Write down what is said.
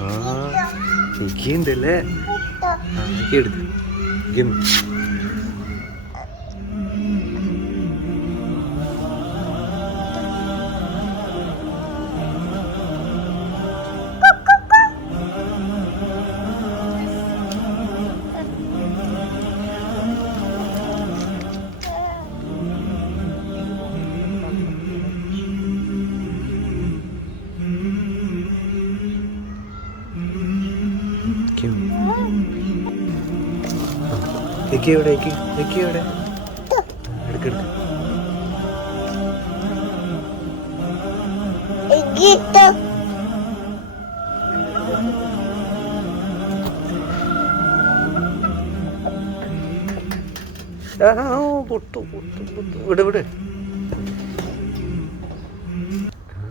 ആ എനിക്കുണ്ടല്ലേ. ആ എനിക്ക് എടുത്ത് എവിടെ എവിടെ എടുക്കെടുക്ക്. പൊട്ടു പൊട്ടു പൊട്ടു വിട് വിട്. ആ